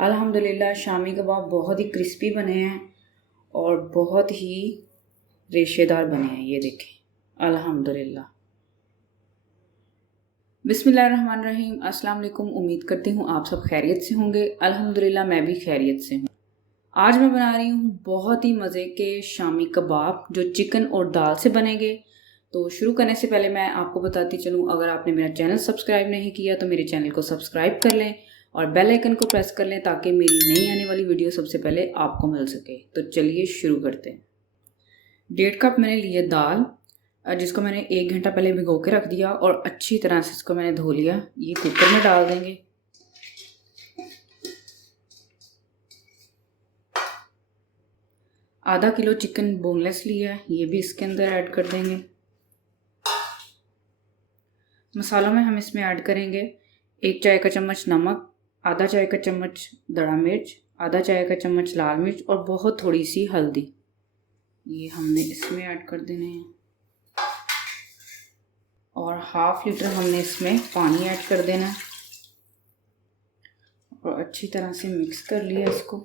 अल्हम्दुलिल्लाह शामी कबाब बहुत ही क्रिस्पी बने हैं और बहुत ही रेशेदार बने हैं। ये देखें अल्हम्दुलिल्लाह। बिस्मिल्लाहिर्रहमानिर्रहीम। अस्सलाम वालेकुम। उम्मीद करती हूँ आप सब खैरियत से होंगे। अल्हम्दुलिल्लाह मैं भी खैरियत से हूँ। आज मैं बना रही हूँ बहुत ही मज़े के शामी कबाब जो चिकन और दाल से बनेंगे। तो शुरू करने से पहले मैं आपको बताती चलूँ, अगर आपने मेरा चैनल सब्सक्राइब नहीं किया तो मेरे चैनल को सब्सक्राइब कर लें और बेल आइकन को प्रेस कर लें ताकि मेरी नई आने वाली वीडियो सबसे पहले आपको मिल सके। तो चलिए शुरू करते हैं। 1.5 कप मैंने लिए दाल, जिसको मैंने 1 घंटा पहले भिगो के रख दिया और अच्छी तरह से इसको मैंने धो लिया। ये कुकर में डाल देंगे। आधा किलो चिकन बोनलेस लिया है, ये भी इसके अंदर ऐड कर देंगे। मसालों में हम इसमें ऐड करेंगे 1 चाय का चम्मच नमक, आधा चाय का चम्मच दड़ा मिर्च, आधा चाय का चम्मच लाल मिर्च और बहुत थोड़ी सी हल्दी। ये हमने इसमें ऐड कर देने हैं और 1/2 लीटर हमने इसमें पानी ऐड कर देना है और अच्छी तरह से मिक्स कर लिया इसको।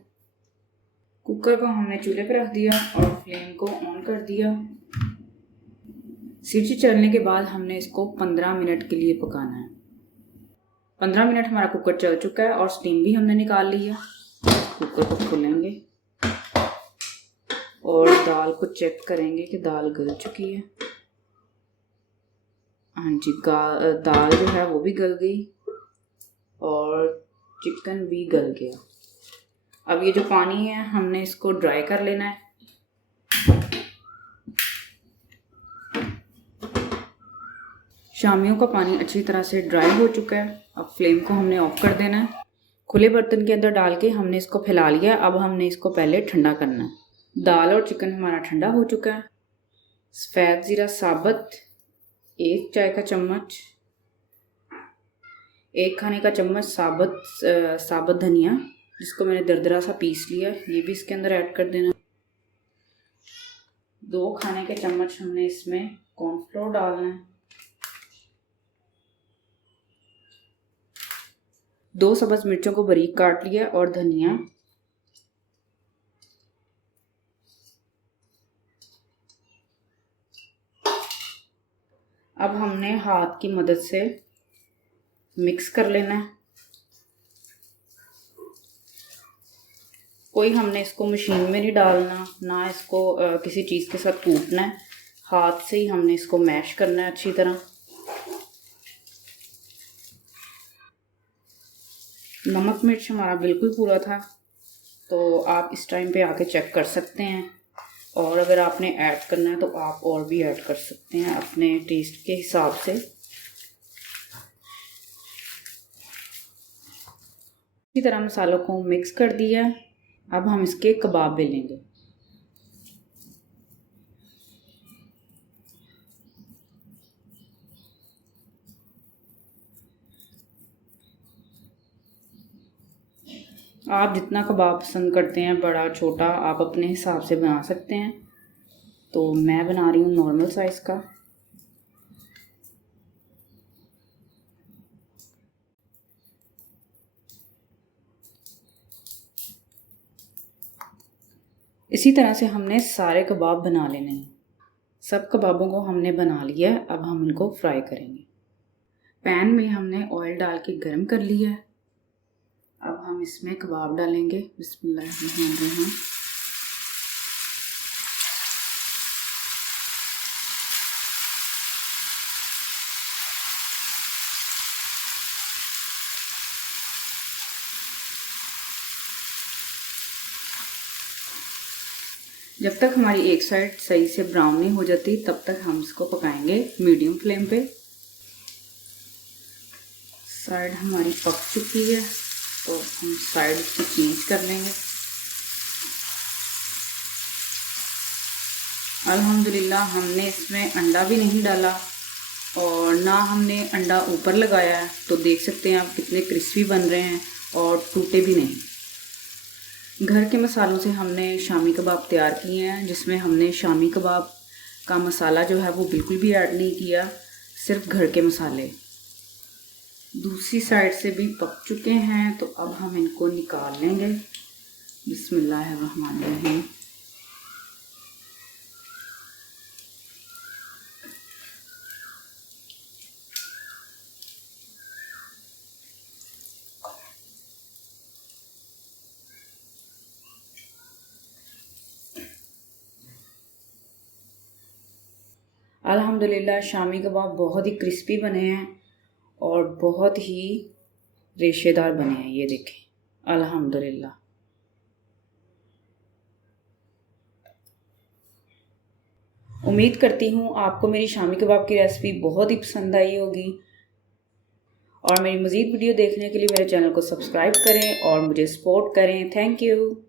कुकर को हमने चूल्हे पर रख दिया और फ्लेम को ऑन कर दिया। सीटी चलने के बाद हमने इसको 15 मिनट के लिए पकाना है। 15 मिनट हमारा कुकर चल चुका है और स्टीम भी हमने निकाल ली है। कुकर को खोलेंगे और दाल को चेक करेंगे कि दाल गल चुकी है। हाँ जी, दाल जो है वो भी गल गई और चिकन भी गल गया। अब ये जो पानी है हमने इसको ड्राई कर लेना है। शामियों का पानी अच्छी तरह से ड्राई हो चुका है। अब फ्लेम को हमने ऑफ कर देना है। खुले बर्तन के अंदर डाल के हमने इसको फैला लिया। अब हमने इसको पहले ठंडा करना है। दाल और चिकन हमारा ठंडा हो चुका है। सफ़ेद ज़ीरा साबुत 1 चाय का चम्मच, 1 खाने का चम्मच साबुत धनिया जिसको मैंने दरदरा सा पीस लिया, ये भी इसके अंदर ऐड कर देना। 2 खाने के चम्मच हमने इसमें कॉर्नफ्लोर डालना है। 2 सब्ज़ मिर्चों को बारीक काट लिया और धनिया। अब हमने हाथ की मदद से मिक्स कर लेना है। कोई हमने इसको मशीन में नहीं डालना, ना इसको किसी चीज़ के साथ कूटना है। हाथ से ही हमने इसको मैश करना है अच्छी तरह। नमक मिर्च हमारा बिल्कुल पूरा था, तो आप इस टाइम पे आके चेक कर सकते हैं और अगर आपने ऐड करना है तो आप और भी ऐड कर सकते हैं अपने टेस्ट के हिसाब से। इसी तरह मसालों को मिक्स कर दिया। अब हम इसके कबाब बेलेंगे। आप जितना कबाब पसंद करते हैं, बड़ा छोटा, आप अपने हिसाब से बना सकते हैं। तो मैं बना रही हूँ नॉर्मल साइज़ का। इसी तरह से हमने सारे कबाब बना लेने हैं। सब कबाबों को हमने बना लिया है। अब हम इनको फ्राई करेंगे। पैन में हमने ऑयल डाल के गर्म कर लिया है। अब हम इसमें कबाब डालेंगे। बिस्मिल्लाहिर्रहमानिर्रहीम। जब तक हमारी एक साइड सही से ब्राउन नहीं हो जाती तब तक हम इसको पकाएंगे मीडियम फ्लेम पे। साइड हमारी पक चुकी है तो हम साइड से चेंज कर लेंगे। अल्हम्दुलिल्लाह हमने इसमें अंडा भी नहीं डाला और ना हमने अंडा ऊपर लगाया है, तो देख सकते हैं आप कितने क्रिस्पी बन रहे हैं और टूटे भी नहीं। घर के मसालों से हमने शामी कबाब तैयार किए हैं, जिसमें हमने शामी कबाब का मसाला जो है वो बिल्कुल भी ऐड नहीं किया, सिर्फ घर के मसाले। दूसरी साइड से भी पक चुके हैं, तो अब हम इनको निकाल लेंगे। बिस्मिल्लाहिर्रहमानिर्रहीम। अल्हम्दुलिल्लाह शामी कबाब बहुत ही क्रिस्पी बने हैं और बहुत ही रेशेदार बने हैं। ये देखें, अल्हम्दुलिल्लाह। उम्मीद करती हूँ आपको मेरी शामी कबाब की रेसिपी बहुत ही पसंद आई होगी, और मेरी मज़ीद वीडियो देखने के लिए मेरे चैनल को सब्सक्राइब करें और मुझे सपोर्ट करें। Thank you.